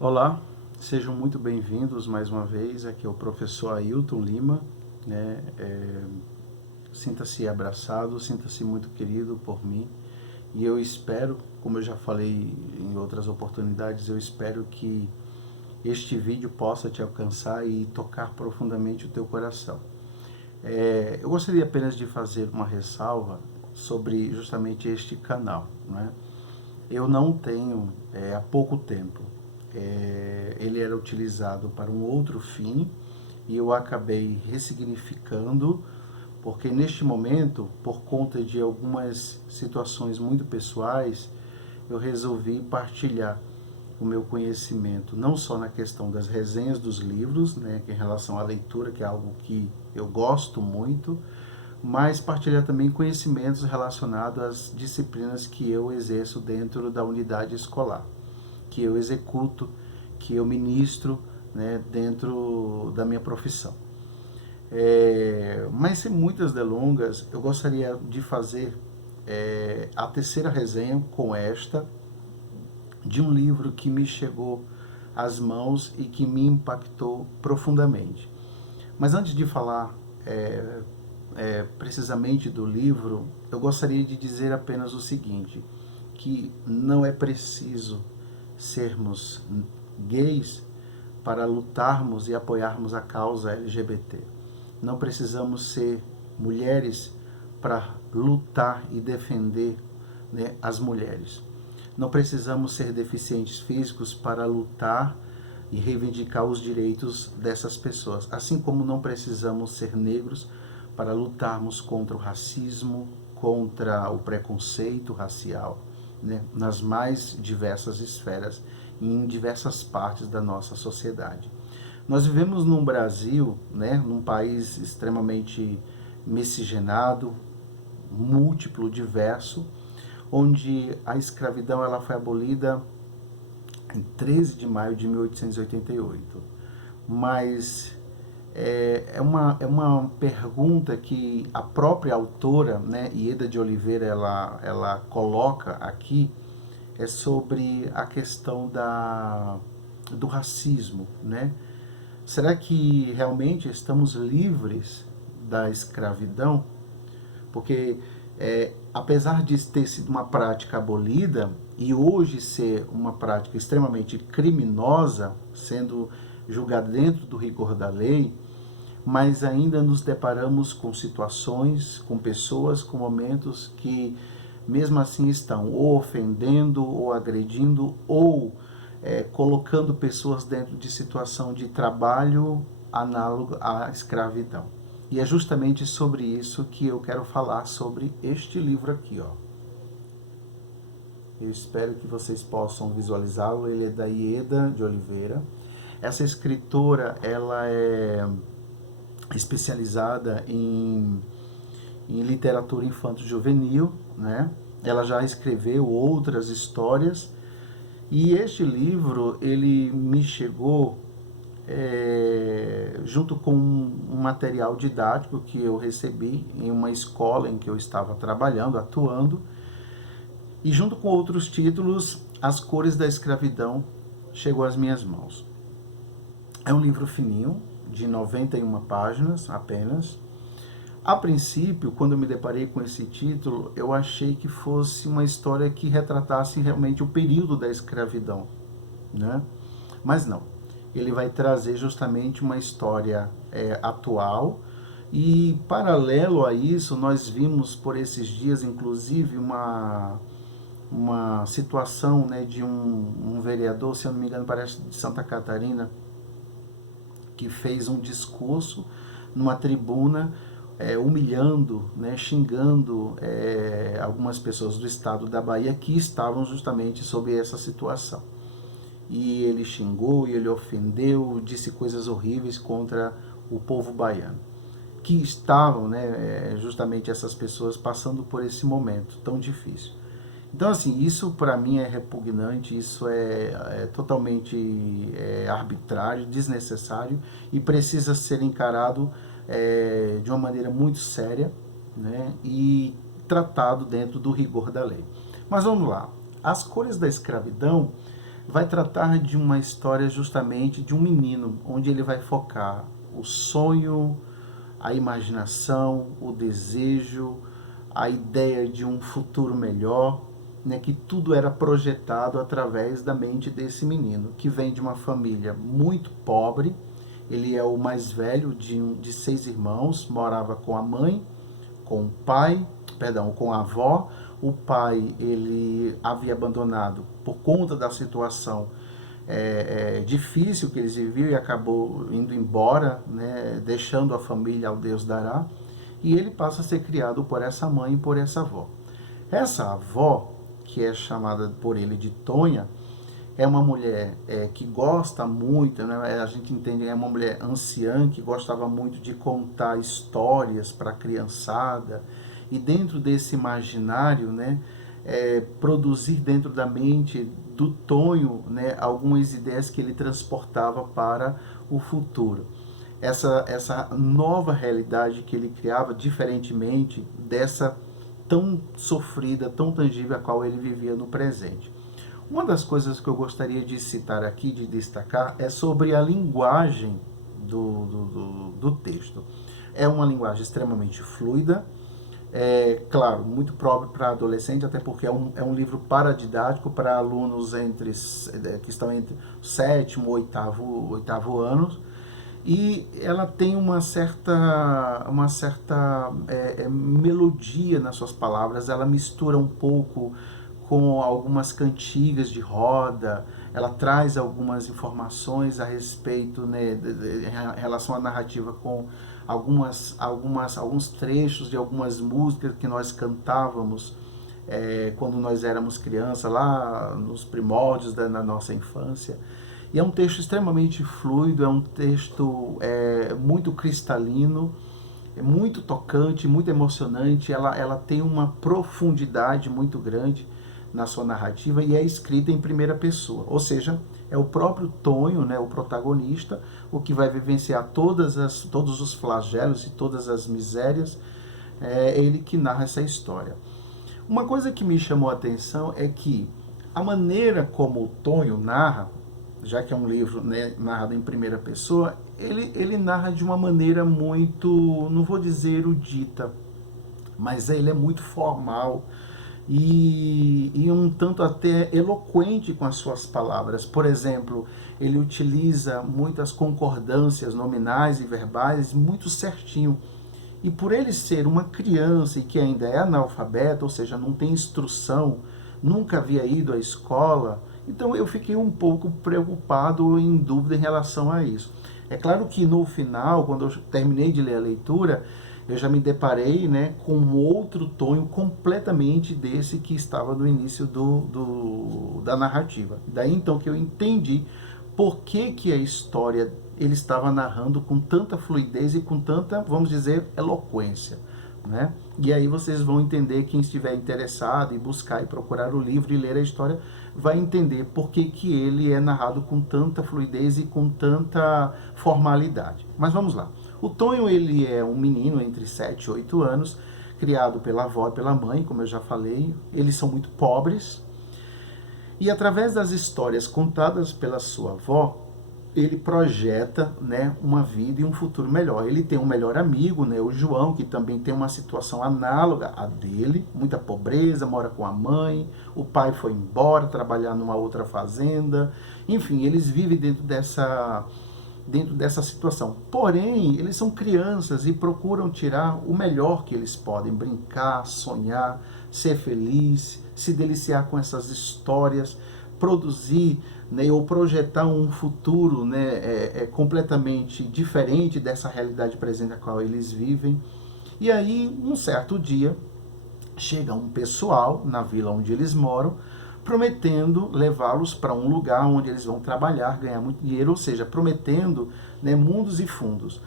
Olá, sejam muito bem-vindos mais uma vez. Aqui é o professor Ailton Lima, né? Sinta-se abraçado, sinta-se muito querido por mim. E eu espero, como eu já falei em outras oportunidades, eu espero que este vídeo possa te alcançar e tocar profundamente o teu coração. Eu gostaria apenas de fazer uma ressalva sobre justamente este canal, né? Eu não tenho há pouco tempo. Ele era utilizado para um outro fim e eu acabei ressignificando, porque neste momento, por conta de algumas situações muito pessoais, eu resolvi partilhar o meu conhecimento, não só na questão das resenhas dos livros, né, em relação à leitura, que é algo que eu gosto muito, mas partilhar também conhecimentos relacionados às disciplinas que eu exerço dentro da unidade escolar, que eu executo, que eu ministro, né, dentro da minha profissão. Mas sem muitas delongas, eu gostaria de fazer a terceira resenha com esta, de um livro que me chegou às mãos e que me impactou profundamente. Mas antes de falar precisamente do livro, eu gostaria de dizer apenas o seguinte, que não é preciso sermos gays para lutarmos e apoiarmos a causa LGBT. Não precisamos ser mulheres para lutar e defender, né, as mulheres. Não precisamos ser deficientes físicos para lutar e reivindicar os direitos dessas pessoas. Assim como não precisamos ser negros para lutarmos contra o racismo, contra o preconceito racial, né, nas mais diversas esferas e em diversas partes da nossa sociedade. Nós vivemos num Brasil, né, num país extremamente miscigenado, múltiplo, diverso, onde a escravidão ela foi abolida em 13 de maio de 1888. Mas é uma pergunta que a própria autora, né, Ieda de Oliveira, ela coloca aqui, é sobre a questão do racismo, né? Será que realmente estamos livres da escravidão? Porque apesar de ter sido uma prática abolida e hoje ser uma prática extremamente criminosa, sendo julgada dentro do rigor da lei, mas ainda nos deparamos com situações, com pessoas, com momentos que mesmo assim estão ou ofendendo, ou agredindo, ou colocando pessoas dentro de situação de trabalho análogo à escravidão. E é justamente sobre isso que eu quero falar sobre este livro aqui, ó. Eu espero que vocês possam visualizá-lo. Ele é da Ieda de Oliveira. Essa escritora, ela é especializada em literatura infanto-juvenil, né? Ela já escreveu outras histórias e este livro ele me chegou junto com um material didático que eu recebi em uma escola em que eu estava trabalhando, atuando, e junto com outros títulos, As Cores da Escravidão chegou às minhas mãos. É um livro fininho, de 91 páginas apenas. A princípio, quando eu me deparei com esse título, eu achei que fosse uma história que retratasse realmente o período da escravidão, né? Mas não. Ele vai trazer justamente uma história atual e, paralelo a isso, nós vimos por esses dias, inclusive, uma situação, né, de um vereador, se eu não me engano, parece de Santa Catarina, que fez um discurso numa tribuna humilhando, né, xingando algumas pessoas do estado da Bahia que estavam justamente sob essa situação. E ele xingou, e ele ofendeu, disse coisas horríveis contra o povo baiano, que estavam, né, justamente essas pessoas passando por esse momento tão difícil. Então, assim, isso para mim é repugnante, isso é totalmente arbitrário, desnecessário e precisa ser encarado de uma maneira muito séria, né, e tratado dentro do rigor da lei. Mas vamos lá. As Cores da Escravidão vai tratar de uma história justamente de um menino, onde ele vai focar o sonho, a imaginação, o desejo, a ideia de um futuro melhor, né, que tudo era projetado através da mente desse menino, que vem de uma família muito pobre. Ele é o mais velho de 6 irmãos, morava com a mãe, com o pai, perdão, com a avó. O pai, ele havia abandonado por conta da situação difícil que eles viviam, e acabou indo embora, né, deixando a família ao Deus dará. E ele passa a ser criado por essa mãe e por essa avó. Essa avó, que é chamada por ele de Tonha, é uma mulher que gosta muito, né? A gente entende que é uma mulher anciã que gostava muito de contar histórias para a criançada, e dentro desse imaginário, né, produzir dentro da mente do Tonho, né, algumas ideias que ele transportava para o futuro. Essa nova realidade que ele criava, diferentemente dessa tão sofrida, tão tangível a qual ele vivia no presente. Uma das coisas que eu gostaria de citar aqui, de destacar, é sobre a linguagem do texto. É uma linguagem extremamente fluida, claro, muito próprio para adolescente, até porque é um livro paradidático para alunos que estão entre o sétimo e oitavo anos, e ela tem uma certa melodia nas suas palavras. Ela mistura um pouco com algumas cantigas de roda, ela traz algumas informações a respeito, né, em relação à narrativa, com alguns trechos de algumas músicas que nós cantávamos quando nós éramos crianças, lá nos primórdios da nossa infância. E é um texto extremamente fluido, é um texto muito cristalino, muito tocante, muito emocionante. Ela tem uma profundidade muito grande na sua narrativa, e é escrita em primeira pessoa, ou seja, é o próprio Tonho, né, o protagonista, o que vai vivenciar todos os flagelos e todas as misérias. É ele que narra essa história. Uma coisa que me chamou a atenção é que a maneira como o Tonho narra, já que é um livro, né, narrado em primeira pessoa, ele narra de uma maneira muito, não vou dizer erudita, mas ele é muito formal e um tanto até eloquente com as suas palavras. Por exemplo, ele utiliza muitas concordâncias nominais e verbais muito certinho. E por ele ser uma criança e que ainda é analfabeto, ou seja, não tem instrução, nunca havia ido à escola, então eu fiquei um pouco preocupado, em dúvida em relação a isso. É claro que no final, quando eu terminei de ler a leitura, eu já me deparei, né, com um outro Tonho completamente desse que estava no início da narrativa. Daí então que eu entendi por que a história ele estava narrando com tanta fluidez e com tanta, vamos dizer, eloquência, né? E aí vocês vão entender, quem estiver interessado em buscar e procurar o livro e ler a história, vai entender por que ele é narrado com tanta fluidez e com tanta formalidade. Mas vamos lá. O Tonho, ele é um menino entre 7 e 8 anos, criado pela avó e pela mãe, como eu já falei. Eles são muito pobres, e através das histórias contadas pela sua avó, ele projeta, né, uma vida e um futuro melhor. Ele tem um melhor amigo, né, o João, que também tem uma situação análoga à dele, muita pobreza, mora com a mãe, o pai foi embora trabalhar numa outra fazenda. Enfim, eles vivem dentro dessa situação. Porém, eles são crianças e procuram tirar o melhor que eles podem, brincar, sonhar, ser feliz, se deliciar com essas histórias, produzir, né, ou projetar um futuro, né, completamente diferente dessa realidade presente a qual eles vivem. E aí, um certo dia, chega um pessoal na vila onde eles moram, prometendo levá-los para um lugar onde eles vão trabalhar, ganhar muito dinheiro, ou seja, prometendo, né, mundos e fundos.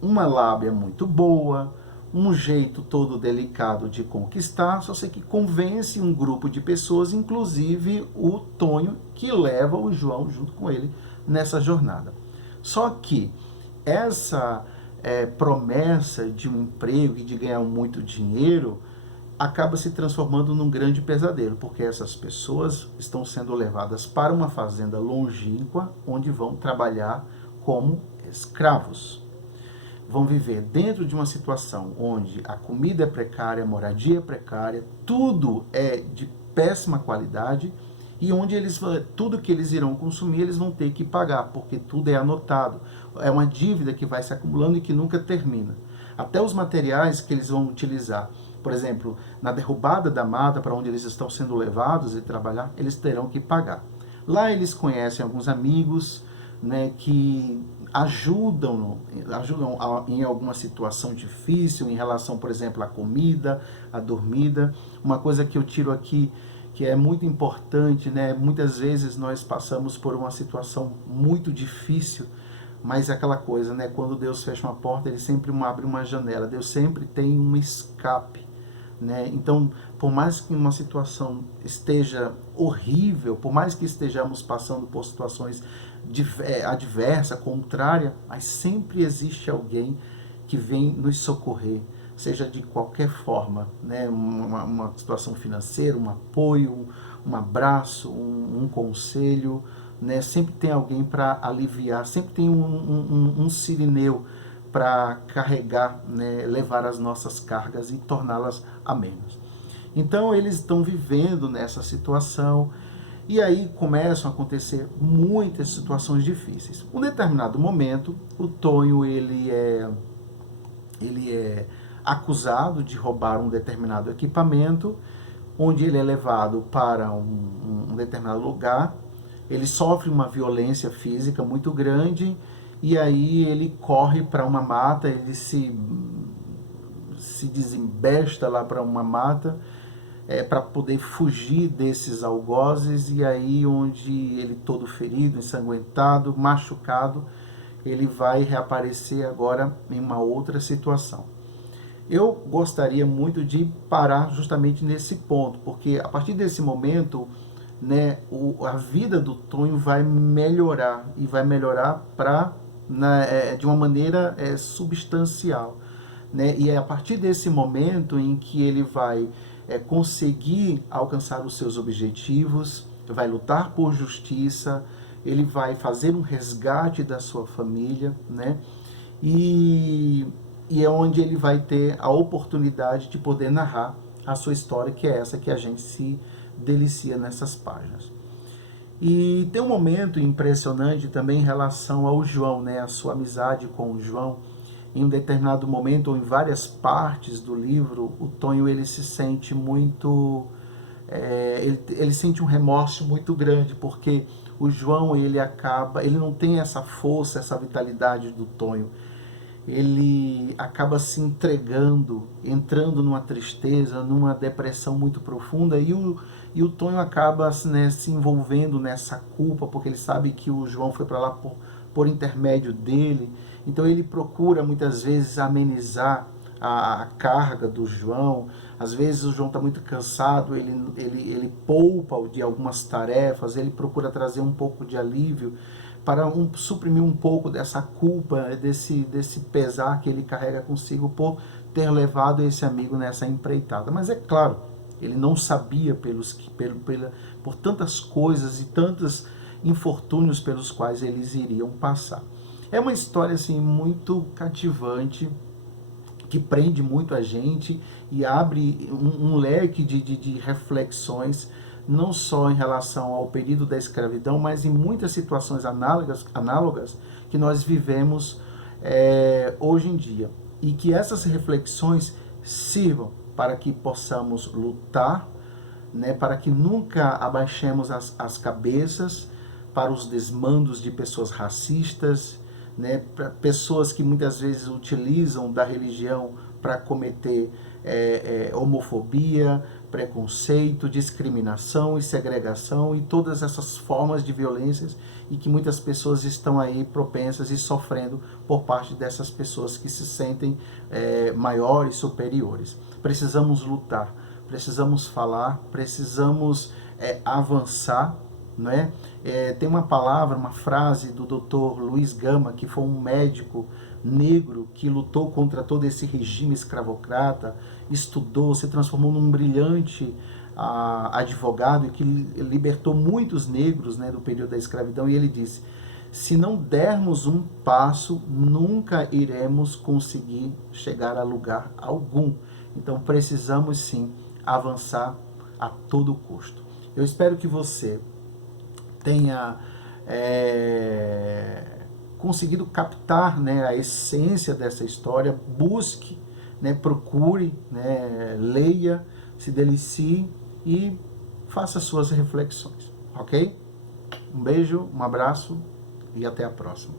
Uma lábia muito boa, um jeito todo delicado de conquistar, só sei que convence um grupo de pessoas, inclusive o Tonho, que leva o João junto com ele nessa jornada. Só que essa promessa de um emprego e de ganhar muito dinheiro acaba se transformando num grande pesadelo, porque essas pessoas estão sendo levadas para uma fazenda longínqua, onde vão trabalhar como escravos. Vão viver dentro de uma situação onde a comida é precária, a moradia é precária, tudo é de péssima qualidade, e onde tudo que eles irão consumir, eles vão ter que pagar, porque tudo é anotado. É uma dívida que vai se acumulando e que nunca termina. Até os materiais que eles vão utilizar, por exemplo, na derrubada da mata para onde eles estão sendo levados e trabalhar, eles terão que pagar. Lá eles conhecem alguns amigos, né, que ajudam em alguma situação difícil em relação, por exemplo, à comida, à dormida. Uma coisa que eu tiro aqui que é muito importante, né? Muitas vezes nós passamos por uma situação muito difícil, mas é aquela coisa, né? Quando Deus fecha uma porta, Ele sempre abre uma janela. Deus sempre tem um escape, né? Então, por mais que uma situação esteja horrível, por mais que estejamos passando por situações adversa, contrária, mas sempre existe alguém que vem nos socorrer, seja de qualquer forma, né? Uma situação financeira, um apoio, um abraço, um conselho, né? Sempre tem alguém para aliviar, sempre tem um sirineu para carregar, né? Levar as nossas cargas e torná-las a menos. Então eles estão vivendo nessa situação, e aí começam a acontecer muitas situações difíceis. Um determinado momento, o Tonho ele é acusado de roubar um determinado equipamento, onde ele é levado para um determinado lugar, ele sofre uma violência física muito grande, e aí ele corre para uma mata, ele se desembesta lá para uma mata, para poder fugir desses algozes, e aí onde ele todo ferido, ensanguentado, machucado, ele vai reaparecer agora em uma outra situação. Eu gostaria muito de parar justamente nesse ponto, porque a partir desse momento, né, a vida do Tonho vai melhorar, e vai melhorar de uma maneira substancial, né? E é a partir desse momento em que ele vai conseguir alcançar os seus objetivos, vai lutar por justiça, ele vai fazer um resgate da sua família, né? E é onde ele vai ter a oportunidade de poder narrar a sua história, que é essa que a gente se delicia nessas páginas. E tem um momento impressionante também em relação ao João, né? A sua amizade com o João. Em um determinado momento, ou em várias partes do livro, o Tonho ele se sente muito... ele sente um remorso muito grande, porque o João ele não tem essa força, essa vitalidade do Tonho. Ele acaba se entregando, entrando numa tristeza, numa depressão muito profunda, e o Tonho acaba, né, se envolvendo nessa culpa, porque ele sabe que o João foi para lá por intermédio dele. Então ele procura muitas vezes amenizar a carga do João. Às vezes o João está muito cansado, ele poupa de algumas tarefas, ele procura trazer um pouco de alívio para suprimir um pouco dessa culpa, desse pesar que ele carrega consigo por ter levado esse amigo nessa empreitada. Mas é claro, ele não sabia por tantas coisas e tantos infortúnios pelos quais eles iriam passar. É uma história assim muito cativante, que prende muito a gente e abre um leque de reflexões, não só em relação ao período da escravidão, mas em muitas situações análogas que nós vivemos hoje em dia. E que essas reflexões sirvam para que possamos lutar, né, para que nunca abaixemos as cabeças para os desmandos de pessoas racistas, né, para pessoas que muitas vezes utilizam da religião para cometer homofobia, preconceito, discriminação e segregação e todas essas formas de violências, e que muitas pessoas estão aí propensas e sofrendo por parte dessas pessoas que se sentem maiores, superiores. Precisamos lutar, precisamos falar, precisamos avançar, não é? Tem uma palavra, uma frase do Dr. Luiz Gama, que foi um médico negro que lutou contra todo esse regime escravocrata, estudou, se transformou num brilhante advogado e que libertou muitos negros, né, do período da escravidão, e ele disse: se não dermos um passo, nunca iremos conseguir chegar a lugar algum. Então precisamos sim avançar a todo custo. Eu espero que você tenha conseguido captar, né, a essência dessa história. Busque, né, procure, né, leia, se delicie e faça suas reflexões, ok? Um beijo, um abraço e até a próxima.